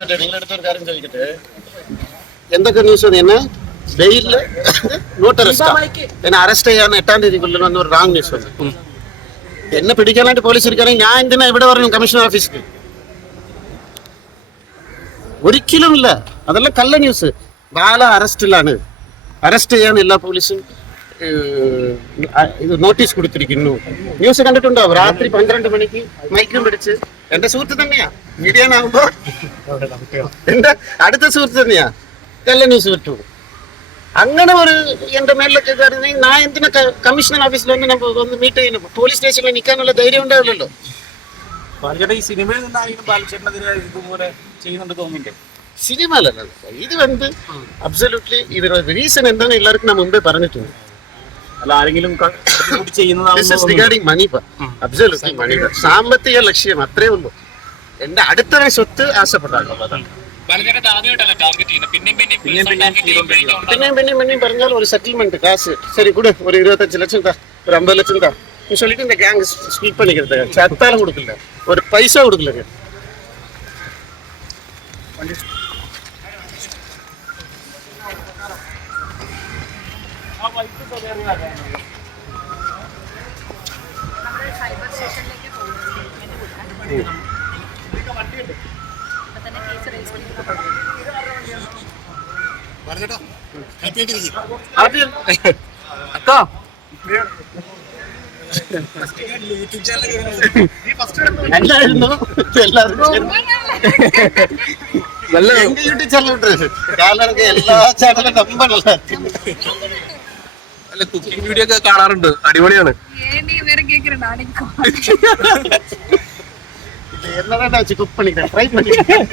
നിങ്ങളടുത്തൊരു കാര്യം ചോദിക്കട്ടെ, എന്തൊക്കെ ന്യൂസ് എന്നെ വെയിലില് നോട്ട് അറസ്റ്റ് എന്നെ അറസ്റ്റ് ചെയ്യാൻ 8-ാം തീയതി കൊല്ലണമെന്ന് ഒരു റാങ് ന്യൂസ് വന്നു. എന്നെ പിടിക്കാനായിട്ട് പോലീസ് ഇരിക്കുകയാണെങ്കിൽ ഞാൻ എന്തിനാ ഇവിടെ പറഞ്ഞു കമ്മീഷണർ ഓഫീസിൽ? ഒരിക്കലും ഇല്ല, അതെല്ലാം കള്ള ന്യൂസ്. ബാല അറസ്റ്റിലാണ്, അറസ്റ്റ് ചെയ്യാൻ എല്ലാ പോലീസും ഇത് നോട്ടീസ് കൊടുത്തിരിക്കുന്നു. ന്യൂസ് കണ്ടിട്ടുണ്ടാവും, രാത്രി 12 മണിക്ക് മൈക്കും പിടിച്ച്. എന്റെ സുഹൃത്ത് തന്നെയാ, മീഡിയനാകുമ്പോ എന്റെ അടുത്ത സുഹൃത്ത് തന്നെയാ കള്ള ന്യൂസ് വിട്ടു. അങ്ങനെ ഒരു എന്റെ മേളിലൊക്കെ ഞാൻ എന്തിനാ കമ്മീഷണർ ഓഫീസിൽ ഒന്ന് മീറ്റ് ചെയ്യുന്നു? പോലീസ് സ്റ്റേഷനിൽ നിൽക്കാനുള്ള ധൈര്യം ഉണ്ടാവില്ലല്ലോ. ഈ സിനിമയിൽ നിന്നാണെങ്കിലും ബാലചേട്ടനെതിരെ ഇതുപോലെ ചെയ്യുന്നുണ്ട് തോന്നുന്നുണ്ട്. സിനിമയിലല്ല ഇത് വന്ന് അബ്സല്യൂട്ട്ലി ഇതിന് റീസൺ എന്താണെന്ന് എല്ലാവർക്കും ഞാൻ മുമ്പേ പറഞ്ഞിട്ടുണ്ട്. അല്ല ആരെങ്കിലും അബ്സല്യൂട്ട്ലി മണി, സാമ്പത്തിക ലക്ഷ്യം അത്രേ ഉള്ളൂ. എന്റെ അടുത്തവൻ സ്വത്ത് ആശപ്പെട്ടാണ്. പിന്നെയും പറഞ്ഞാൽ ഒരു സെറ്റിൽമെന്റ് കാശ് ശരി കൂടെ ഒരു 25 ലക്ഷം താ, ഒരു 50 ലക്ഷം താ சொல்லிட்டு இந்த கேங் ஸ்பீட் பண்ணிக்கிறது. சத்தாலும் கொடுக்கல, ஒரு பைசா கொடுக்கலங்க. അക്കാ എല്ലായിരുന്നു എല്ലാവരും നല്ല യൂട്യൂബ് ചാനൽ കാലർക്ക് എല്ലാ ചാനലും നമ്പറല്ല. അല്ല കുക്കിംഗ് വീഡിയോ ഒക്കെ കാണാറുണ്ട്, അടിപൊളിയാണ്. என்னடா வச்சு குக் பண்ணிக்கிறேன், ட்ரை பண்ணிக்கிறேன்.